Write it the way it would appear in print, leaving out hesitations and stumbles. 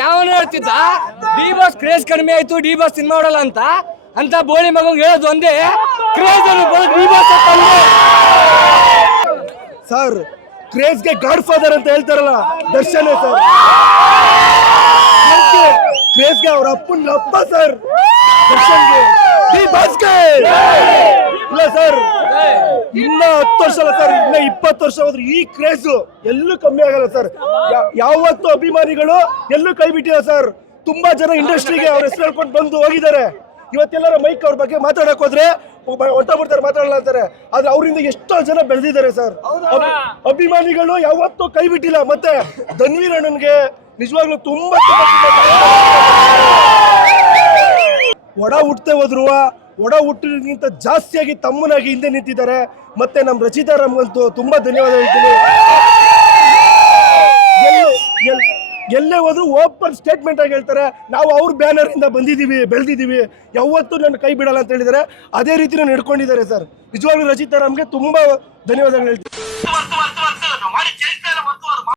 ಯಾವನು ಹೇಳ್ತಿದ್ದ D boss craze ಕಡಿಮೆ ಆಯ್ತು, ಡಿ ಬಾಸ್ ಸಿನಿಮಾ ನೋಡಲ್ಲ ಅಂತ ಬೋಳಿ ಮಗಂಗೆ ಹೇಳೋದು ಒಂದೇ ಕ್ರೇಜ್ ಡಿ ಬಾಸ್ ಸರ್. ಕ್ರೇಜ್ಗೆ ಗಾಡ್ ಫಾದರ್ ಅಂತ ಹೇಳ್ತಾರಲ್ಲ ದರ್ಶನ್ ಸರ್. ಕ್ರೇಜ್ಗೆ ಅವ್ರ ಅಪ್ಪನ ಅಪ್ಪ ಸರ್. ದರ್ಶನ್ಗೆ ಡಿ ಬಾಸ್ಗೆ ಇಲ್ಲ ಸರ್. ಇನ್ನ 10 ವರ್ಷ ಅಲ್ಲ ಸರ್, ಇನ್ನ 20 ವರ್ಷ ಹೋದ್ರೆ ಈ ಕ್ರೇಜ್ ಎಲ್ಲೂ ಕಮ್ಮಿ ಆಗಲ್ಲ ಸರ್. ಯಾವತ್ತು ಅಭಿಮಾನಿಗಳು ಎಲ್ಲೂ ಕೈ ಬಿಟ್ಟಿಲ್ಲ ಸರ್. ತುಂಬಾ ಜನ ಇಂಡಸ್ಟ್ರಿಗೆ ಅವ್ರ ಹೆಸರು ಹೇಳ್ಕೊಂಡು ಬಂದು ಹೋಗಿದ್ದಾರೆ. ಇವತ್ತೆಲ್ಲರ ಮೈಕ್ ಅವ್ರ ಬಗ್ಗೆ ಮಾತಾಡಕ್ ಹೋದ್ರೆ ಹೊಟ್ಟಬಿಡ್ತಾರೆ, ಮಾತಾಡಲ್ಲ ಅಂತಾರೆ. ಆದ್ರೆ ಅವರಿಂದ ಎಷ್ಟೋ ಜನ ಬೆಳೆದಿದ್ದಾರೆ ಸರ್. ಅಭಿಮಾನಿಗಳು ಯಾವತ್ತೂ ಕೈ ಬಿಟ್ಟಿಲ್ಲ. ಮತ್ತೆ ಧನ್ವೀರ್ ಅಣ್ಣನ್ಗೆ ನಿಜವಾಗ್ಲೂ ತುಂಬಾ ಒಡ ಹುಟ್ಟತೆ ಹೋದ್ರು ಒಡ ಹುಟ್ಟಿಗಿಂತ ಜಾಸ್ತಿಯಾಗಿ ತಮ್ಮನಾಗಿ ಹಿಂದೆ ನಿಂತಿದ್ದಾರೆ. ಮತ್ತೆ ನಮ್ಮ ರಚಿತಾ ರಾಮ್ಗಂತೂ ತುಂಬಾ ಧನ್ಯವಾದ ಹೇಳ್ತೀನಿ. ಎಲ್ಲೇ ಹೋದ್ರು ಓಪನ್ ಸ್ಟೇಟ್ಮೆಂಟ್ ಆಗಿ ಹೇಳ್ತಾರೆ, ನಾವು ಅವ್ರ ಬ್ಯಾನರ್ ಇಂದ ಬಂದಿದ್ದೀವಿ, ಬೆಳೆದಿದ್ದೀವಿ, ಯಾವತ್ತೂ ನನ್ನ ಕೈ ಬಿಡಲ್ಲ ಅಂತ ಹೇಳಿದ್ದಾರೆ. ಅದೇ ರೀತಿ ನಡ್ಕೊಂಡಿದ್ದಾರೆ ಸರ್. ನಿಜವಾಗ್ಲೂ ರಚಿತಾ ರಾಮ್ಗೆ ತುಂಬಾ ಧನ್ಯವಾದಗಳು ಹೇಳ್ತೀನಿ.